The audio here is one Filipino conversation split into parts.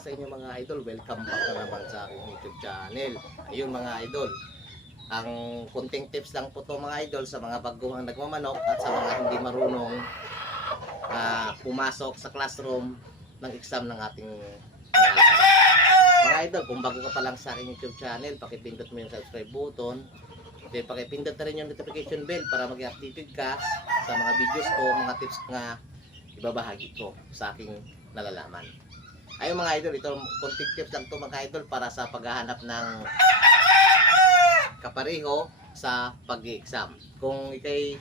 sa inyo mga idol. Welcome back na naman sa aking YouTube channel. Ayun mga idol, ang kunting tips lang po to mga idol sa mga baguhang nagmamanok at sa mga hindi marunong pumasok sa classroom ng exam ng ating mga idol. Kung bago ka pa lang sa aking YouTube channel, pakipindot mo yung subscribe button, then pakipindot na rin yung notification bell para maging updated ka sa mga videos ko, mga tips na ibabahagi ko sa aking nalalaman. Ayun mga idol, ito konting tips lang to mga idol para sa paghahanap ng kapareho sa pag-i-exam. Kung ikay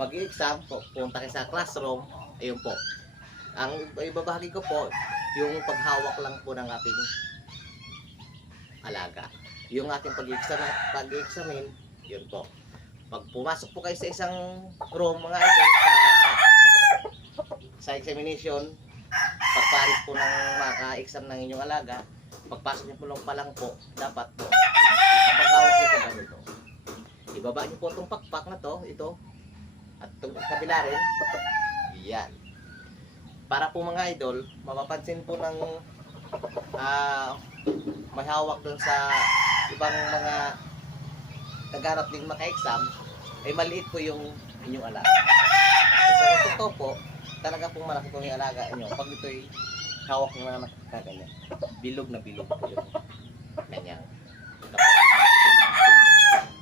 mag-i-exam, punta kayo sa classroom, ayun po. Ang ibabahagi ko po, yung paghawak lang po ng ating alaga. Yung ating pag-i-examine, yun po. Pag pumasok po kayo sa isang room mga idol sa examination, pagparis po ng maka-exam ng inyong alaga, pagpasok niyo po lang po, dapat po, paghawak niyo po ganito. Ibaba niyo po itong pakpak na to, ito, at itong kabila rin, yan. Para po mga idol, mapapansin po ng may hawak dun sa ibang mga nagharap din maka-exam, ay maliit po yung inyong alaga. So, sa totoo po, talaga pong malaki po yung alaga nyo. Pag ito'y hawak nyo na ganyan, bilog na bilog po yun. Ganyan.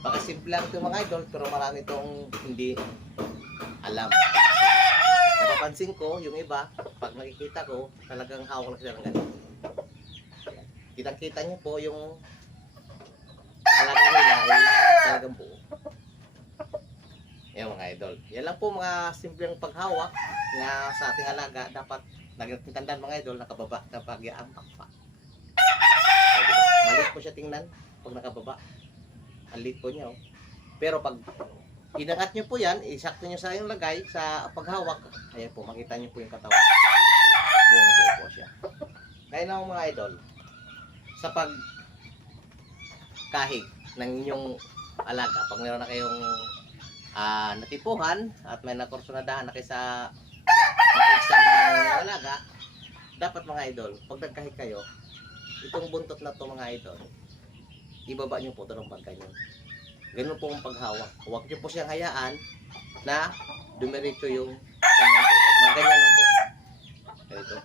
Baka simple lang ito mga idol, pero marami itong hindi alam. Napapansin ko, yung iba, pag nakikita ko, talagang hawak lang sila ng ganyan. Kitang-kita nyo po yung alaga nila ay talagang buo. Yan mga idol. Yan lang po mga simpleng paghawak na sa ating alaga. Dapat nagtitandaan mga idol, nakababa kapag ang pakpak. Malit po siya tingnan pag nakababa. Ang lit po niya. Oh. Pero pag inangat nyo po yan, isakto nyo sa yung lagay sa paghawak. Ayan po, makita nyo po yung katawan. Buong buo po siya. Kaya na mga idol, sa pagkahig ng inyong alaga, pag meron na kayong natipuhan at may nakursunadahan na kayo sa mag-exam ng alaga, dapat mga idol, pag nagkahig kayo, itong buntot na to mga idol, ibaba nyo po ito ng pagganyan. Ganun po ang paghawak. Huwag nyo po siyang hayaan na dumiretso yung kanyang pusot. Mga ganyan lang po. Ganito.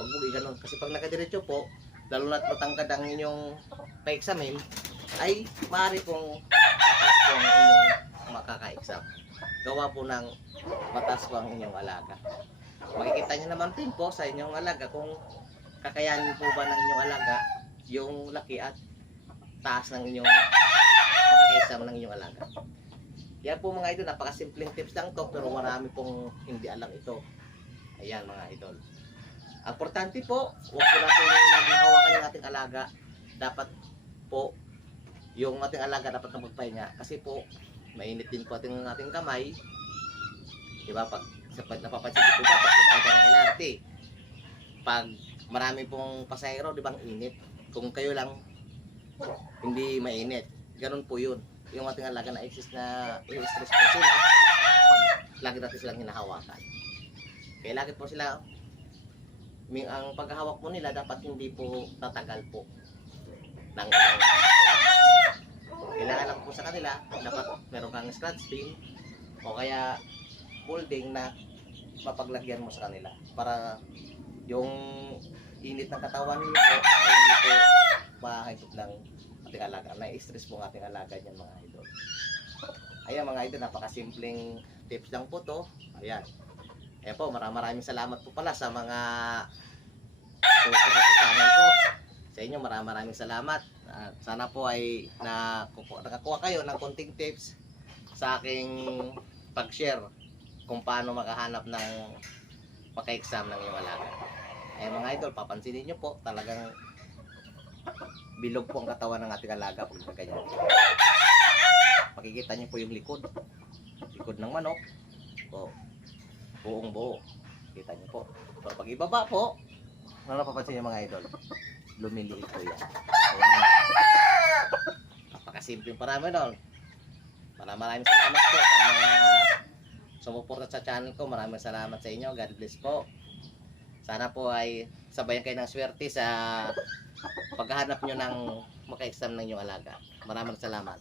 Huwag mo ganun. Kasi pag nakadiretso po, lalo na't matangkad ang inyong pa-examine, ay maaari pong mataas po ang inyong makaka-exam. Gawa po ng mataas po ang inyong alaga. Makikita nyo naman din po sa inyong alaga kung kakayanin po ba ng inyong alaga yung laki at taas ng inyong makaka-exam ng inyong alaga. Yan po mga idol, napakasimpleng tips lang to, pero marami pong hindi alam ito. Ayan mga idol. Ang importante po, huwag po natin yung hawakan yung ating alaga. Dapat po, yung ating alaga dapat na magpahinga. Kasi po, mainit din po ating kamay. Diba? Pag napapansin po dapat kumain ka ng LRT. Pag marami pong pasahero, di ba ang init? Kung kayo lang, hindi mainit. Ganun po yun. Yung ating alaga na exist na i-stress po sila, pag lagi natin silang hinahawakan. Kaya lagi po sila, ang paghahawak mo nila dapat hindi po tatagal po ng kailangan lang po sa kanila, dapat meron kang scratch pin o kaya molding na mapaglagyan mo sa kanila para yung init ng katawan nila po ay hindi po mahigop ng ating alaga. Na-stress po ang ating alaga niyan mga idol. Ayan mga idol, napakasimpleng tips lang po to. Ayan. Ayan po, maraming salamat po pala sa mga susunod sa channel ko. Sa inyo maraming salamat. Sana po ay nakakuha kayo ng konting tips sa aking pag-share kung paano makahanap ng maka-exam ng iyong alaga. Eh mga idol, papansinin nyo po, talagang bilog po ang katawan ng ating alaga pag ganyan. Makikita nyo po yung likod ng manok. O, buong buo. Kita nyo po. So pag ibaba po, ano napapansin nyo mga idol? Lumiliit po yan. Ayan. Napakasimpleng parami doon. Maraming salamat po sa mga sumuporta sa channel ko. Maraming salamat sa inyo. God bless po. Sana po ay sabayan kayo ng swerte sa paghahanap nyo ng maka-exam ng inyong alaga. Maraming salamat.